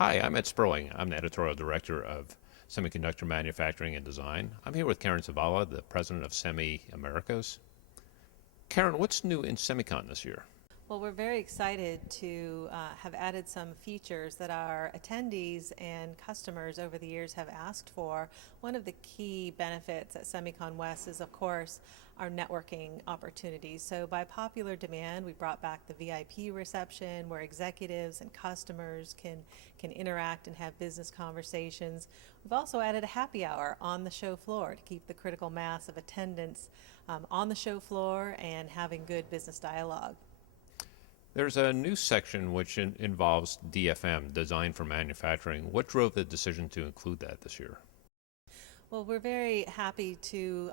Hi, I'm Ed Sperling. I'm the editorial director of Semiconductor Manufacturing and Design. I'm here with Karen Savala, the president of Semi Americas. Karen, what's new in Semicon this year? Well, we're very excited to have added some features that our attendees and customers over the years have asked for. One of the key benefits at Semicon West is, of course, our networking opportunities. So by popular demand, we brought back the VIP reception where executives and customers can interact and have business conversations. We've also added a happy hour on the show floor to keep the critical mass of attendance on the show floor and having good business dialogue. There's a new section which involves DFM, Design for Manufacturing. What drove the decision to include that this year? Well, we're very happy to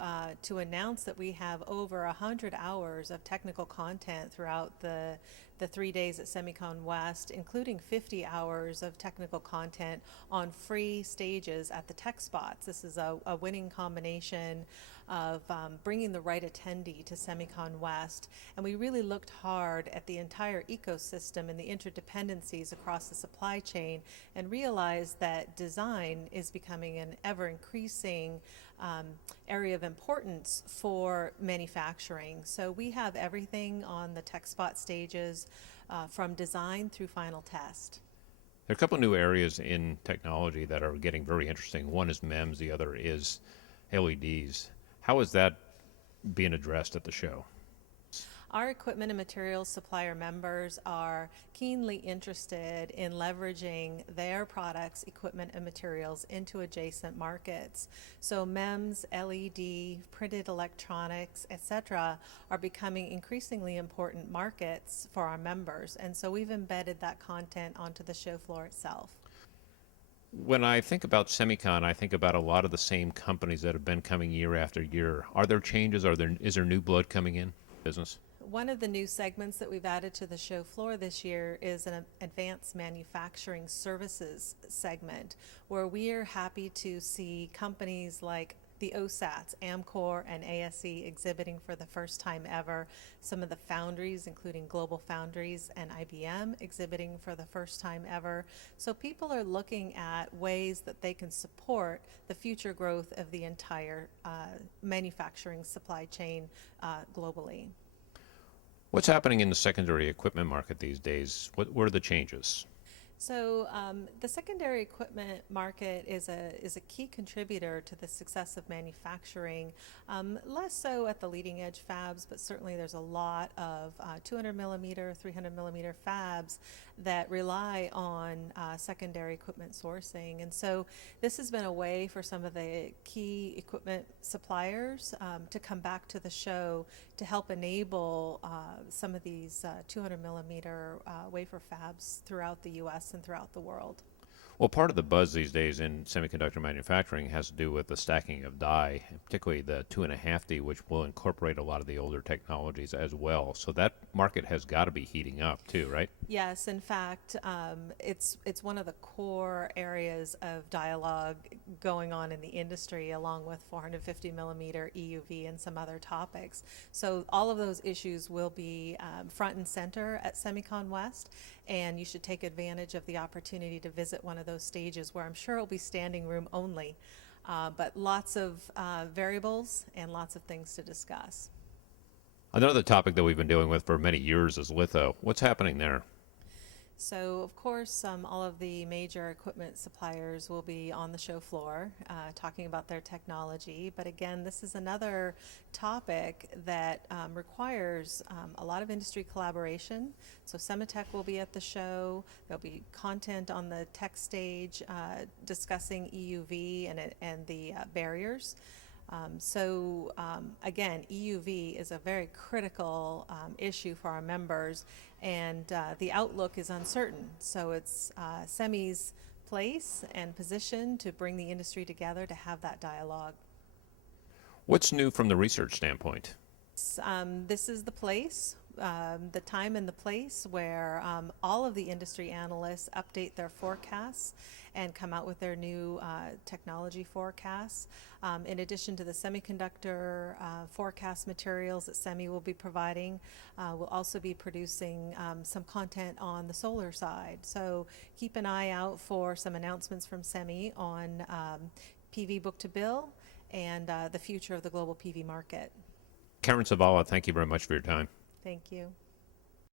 announce that we have over 100 hours of technical content throughout the 3 days at Semicon West, including 50 hours of technical content on free stages at the tech spots. This is a winning combination of bringing the right attendee to Semicon West, and we really looked hard at the entire ecosystem and the interdependencies across the supply chain and realized that design is becoming an ever-increasing area of importance for manufacturing. So we have everything on the tech spot stages from design through final test. There are a couple of new areas in technology that are getting very interesting. One is MEMS, the other is LEDs. How is that being addressed at the show? Our equipment and materials supplier members are keenly interested in leveraging their products, equipment, and materials into adjacent markets. So MEMS, LED, printed electronics, etc., are becoming increasingly important markets for our members. And so we've embedded that content onto the show floor itself. When I think about Semicon, I think about a lot of the same companies that have been coming year after year. Are there changes? Is there new blood coming in business? One of the new segments that we've added to the show floor this year is an advanced manufacturing services segment, where we are happy to see companies like the OSATs, Amcor, and ASE exhibiting for the first time ever. Some of the foundries, including Global Foundries and IBM, exhibiting for the first time ever. So people are looking at ways that they can support the future growth of the entire manufacturing supply chain globally. What's happening in the secondary equipment market these days? What are the changes? So the secondary equipment market is a key contributor to the success of manufacturing, less so at the leading edge fabs, but certainly there's a lot of 200 millimeter, 300 millimeter fabs that rely on secondary equipment sourcing. And so this has been a way for some of the key equipment suppliers to come back to the show to help enable some of these 200 millimeter wafer fabs throughout the U.S. and throughout the world. Well, part of the buzz these days in semiconductor manufacturing has to do with the stacking of die, particularly the 2.5D, which will incorporate a lot of the older technologies as well. So that market has got to be heating up too, right? Yes, in fact, it's one of the core areas of dialogue going on in the industry, along with 450 millimeter EUV and some other topics. So all of those issues will be front and center at Semicon West, and you should take advantage of the opportunity to visit one of those stages where I'm sure it'll be standing room only, but lots of variables and lots of things to discuss. Another topic that we've been dealing with for many years is litho. What's happening there? So, of course, all of the major equipment suppliers will be on the show floor talking about their technology. But again, this is another topic that requires a lot of industry collaboration. So, Semitech will be at the show. There'll be content on the tech stage discussing EUV and the barriers. Again, EUV is a very critical issue for our members, and the outlook is uncertain. So it's SEMI's place and position to bring the industry together to have that dialogue. What's new from the research standpoint? This is the place the time and the place where all of the industry analysts update their forecasts and come out with their new technology forecasts. In addition to the semiconductor forecast materials that SEMI will be providing, we'll also be producing some content on the solar side. So keep an eye out for some announcements from SEMI on PV book-to-bill and the future of the global PV market. Karen Savala, thank you very much for your time. Thank you.